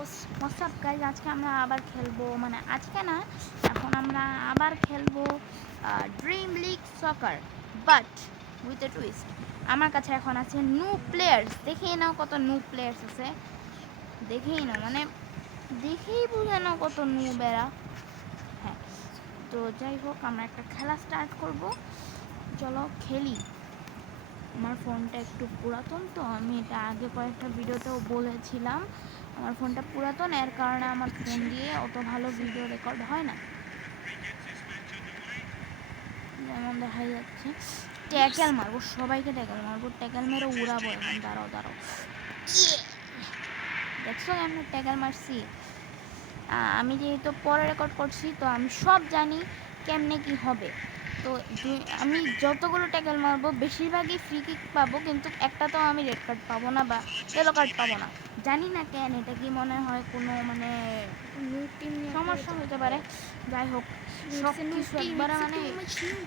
WhatsApp guys, আজকে আমরা আবার খেলবো, মানে আজকে না, এখন আমরা আবার খেলবো dream league soccer, but with a twist. আমার কাছে এখন আছে নিউ প্লেয়ার্স। দেখেই নাও কত নিউ প্লেয়ার্স আছে, দেখেই নাও, মানে দেখেই বুঝে নাও কত নিউ বেড়া। হ্যাঁ, তো যাই হোক, আমরা একটা খেলা স্টার্ট করব, চলো খেলি। আমার ফোনটা একটু পুরাতন, তো আমি এটা আগে কয়েকটা ভিডিওতেও বলেছিলাম, আমার ফোনটা পুরাতন, এর কারণে আমার ফোন দিয়ে অত ভালো ভিডিও রেকর্ড হয় না। যেমন দেখা যাচ্ছে ট্যাকেল মারবো, সবাইকে ট্যাকেল মারবো, ট্যাকেল মেরে উড়াবো। এখন দাঁড়াও দাঁড়াও, দেখছো আমি ট্যাকেল মারছি। আমি যেহেতু পরে রেকর্ড করছি, তো আমি সব জানি কেমনে কি হবে। তো আমি যতগুলো ট্যাকেল মারবো বেশিরভাগই ফ্রি কিক পাবো, কিন্তু একটা তো আমি রেড কার্ড পাবো না বা ইয়েলো কার্ড পাবো না। জানি না কেন, এটা কি মনে হয় কোনো মানে সমস্যা হতে পারে। যাই হোক, সব কিছু একবারে মানে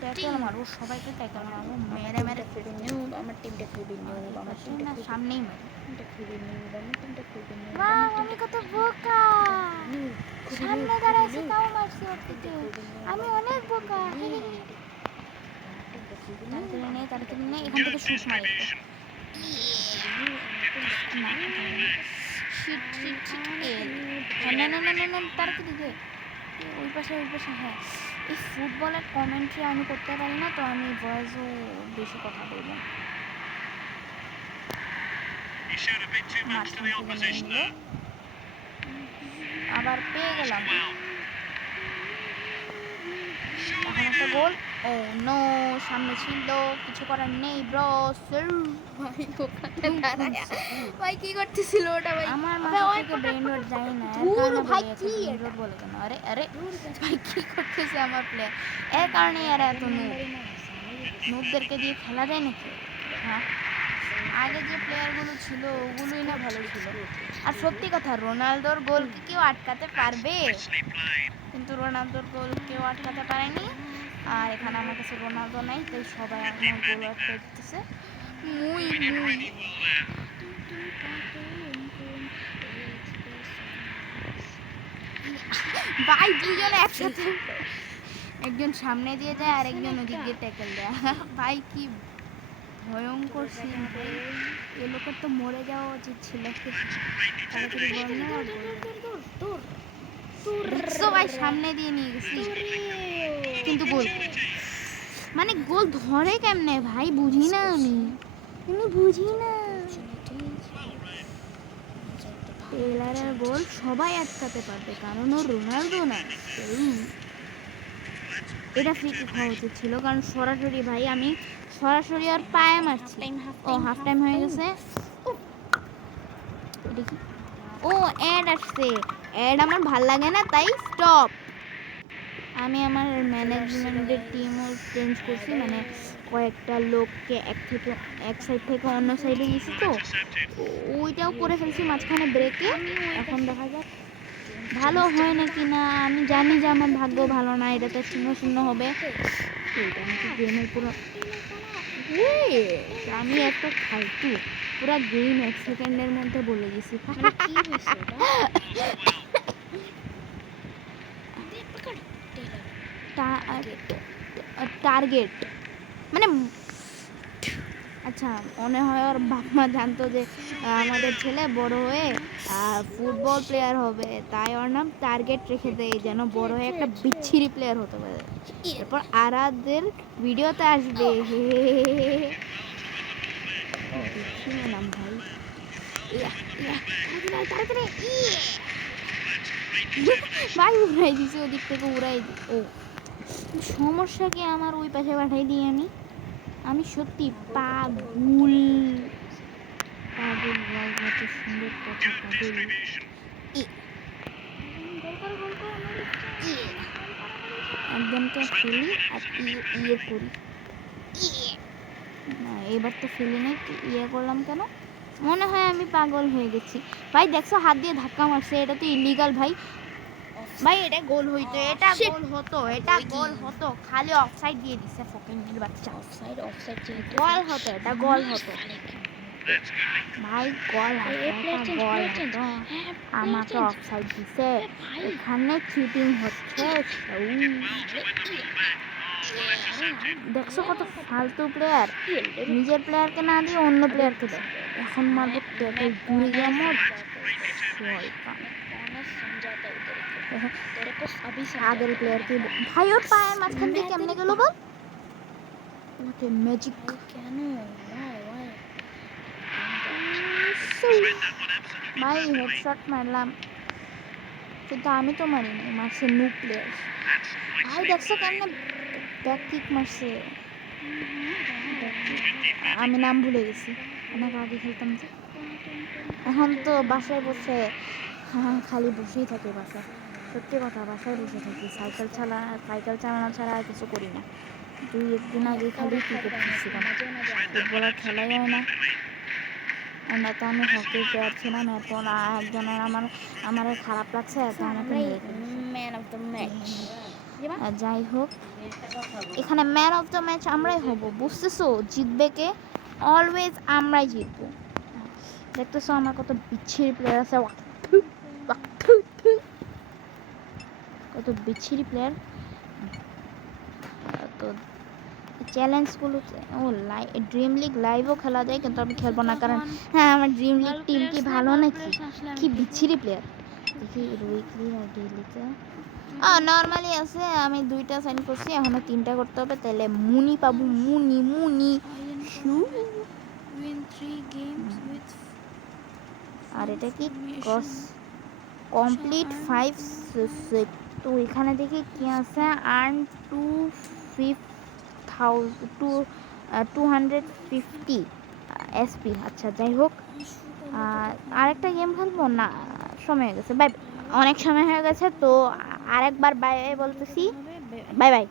ট্যাকেল মারবো, সবাইকে ট্যাকেল মারবো, মেরে মেরে আমার টিমটা খুবই নিউ, আমার টিমটা না সামনেই মারি। খুবই নিউ, আমার টিমটা খুবই নিউ। বাহ, আমি কত বোকা, সামনে দাঁড়াইছি তাও মারছি ওর থেকে, আমি অনেক বোকা। তাড়াতাড়ি নেই, তাড়াতাড়ি নেই, এখান থেকে শুট মারি। তাড়াতাড়ি দে, ওই পাশে ওই পাশে। হ্যাঁ, এই ফুটবলের কমেন্ট্রি আমি করতে পারি না, তো আমি ভয়েসও বেশি কথা বলবো। আবার পেয়ে গেলাম, এখন একটা গোল। ও নো, সামনে ছিল, কিছু করার নেই ব্রো। ভাই ওখানে দাঁড়ায়, ভাই কি করতেছিল ওটা? ভাই আমার মাথা থেকে ব্রেন রট যায় না, এর কারণে ভাই বলি কি ব্রেন রট বলে কেন? আরে আরে ভাই কি করতেছে আমার প্লেয়ার, এর কারণে এরা এত নুবদেরকে দিয়ে খেলা যায় নাকি? হ্যাঁ, আগে যে প্লেয়ারগুলো ছিল ওগুলোই না ভালো ছিল। আর সত্যি কথা, রোনালদোর গোল কি কেউ আটকাতে পারবে? কিন্তু রোনালদোর গোল কেউ আটকাতে পারেনি। আর এখানে আমার কাছে রোনালদো নাই, তাই সবাই আমার গোল আটকে দিতেছে। মুই মুই ভাই, দুজনে একসাথে, একজন সামনে দিয়ে যায় আর একজন ওদিক দিয়ে ট্যাকেল দেয়। ভাই কি ভয়ঙ্কর সিন ভাই, এ লোকের তো মরে যাওয়া উচিত ছিল। ভাই সামনে দিয়ে নিয়ে গেছি, কিন্তু গোল, মানে গোল ধরে কেমনে ভাই, বুঝি না আমি বুঝি না। টেলারের গোল সবাই আটকাতে পারবে, কারণ ও রোনালদো না। এটা ফ্রি কিক হওয়া উচিত ছিল, কারণ সরাসরি ভাই আমি সরাসরি আর পায়ে মারছি। ও হাফ টাইম হয়ে গেছে। দেখি, ও অ্যাড আসছে, অ্যাড আমার ভাল লাগে না, তাই স্টপ। আমি আমার ম্যানেজমেন্টের টিমও চেঞ্জ করছি, মানে কয়েকটা লোককে এক সাইড থেকে অন্য সাইডে গেছি, তো ওইটাও করে ফেলছি মাঝখানে ব্রেকে। এখন দেখা যাক ভালো হয় নাকি না। আমি জানি যে আমার ভাগ্য ভালো না, এটাতে 0-0 হবে। গেমের পুরো আমি একটা ফালতু, পুরো গেম 1 সেকেন্ডের মধ্যে বলে গেছি। টার্গেট মানে, আচ্ছা মনে হয় ওর বাপ মা জানতো যে আমাদের ছেলে বড় হয়ে ফুটবল প্লেয়ার হবে, তাই ওর নাম টার্গেট রেখে দেয়, যেন বড় হয়ে একটা বিচ্ছিরি প্লেয়ার হতে পারে। এরপর আরাদের ভিডিওতে আসবে, নাম ভাই ভাই উড়াই দিছে, ওদিক থেকে উড়াই দি। ও সমস্যা কি আমার, ওই পাশে পাঠাই দিই আমি সত্যি পাগল পাগল ভাই, কত সুন্দর কথা পাগল। একজনকে ফেলি আর ইয়ে করি, না এবার তো ফেলি না, ইয়ে করলাম কেন? মনে হয় আমি পাগল হয়ে গেছি। ভাই দেখছো হাত দিয়ে ধাক্কা মারছে, এটা তো ইলিগাল ভাই। ভাই এটা গোল হইতো, এটা গোল হতো, এটা গোল হতো, খালি অফসাইড দিয়ে দিছে ফকিংয়ের বাচ্চা। অফসাইড গোল হতো, এটা গোল হতো। ভাই গল player change, বল player change. হ্যাঁ, player আমাকে change. অফসাইড দিছে ভাই। এখানে চিটিং হচ্ছে দেখছো কত ফালতু প্লেয়ার নিজের প্লেয়ারকে না দিয়ে অন্য প্লেয়ারকে দেয় এখন মারবো ট্যাকল ঘুরে মত আগের প্লেয়ারকে ভাই ওর পায়ের মাঝখান দিয়ে কেমনে গেল বল ওকে ম্যাজিক কেন ভাই হেডশট মারলাম কিন্তু আমি তো মারিনি মারছে নো প্লেয়ার ভাই দেখছো কেমনে ব্যাক কিক মারছে আমি নাম ভুলে গেছি অনেক আগে খেলতাম যে এখন তো বাসায় বসে খালি বসেই থাকি বাসায় সত্যি কথা বাসায় বসে থাকি সাইকেল চালানো ছাড়া আর কিছু করি না 2-1 দিন আগে খালি ক্রিকেট খেলছিলাম ফুটবল আর খেলাই হয় না না তো আমি হকির প্লেয়ার ছিলাম এরপর একজনের আমার খারাপ লাগছে এত আমাকে মেরে ফেলেছে ম্যান অফ দ্য ম্যাচ যাই হোক এখানে ম্যান অফ দ্য ম্যাচ আমরাই হব বুঝতেছো জিতবে কে অলওয়েজ আমরাই জিতবো দেখতেছো আমার কত বিচ্ছিরি প্লেয়ার আছে কত বিচ্ছিরি প্লেয়ার তো চ্যালেঞ্জগুলো ও ড্রিম লিগ লাইভও খেলা যায় কিন্তু আমি খেলবো না কারণ হ্যাঁ আমার ড্রিম লিগ টিম কি ভালো নাকি কি বিচ্ছিরি প্লেয়ার দেখি উইকলি আর ডেইলিতে নর্মালি আছে আমি 2টা সাইন করছি এখনো 3টা করতে হবে তাহলে মুনি পাবো মুনি win 3 games with আর এটা কি ক্রস কমপ্লিট 5 তো এখানে দেখি কি আছে আর্ন 250 এসপি আচ্ছা যাই হোক আরেকটা গেম খেলবো না সময় হয়ে গেছে বাই অনেক সময় হয়ে গেছে তো আরেকবার বাই বলতেছি বাই বাই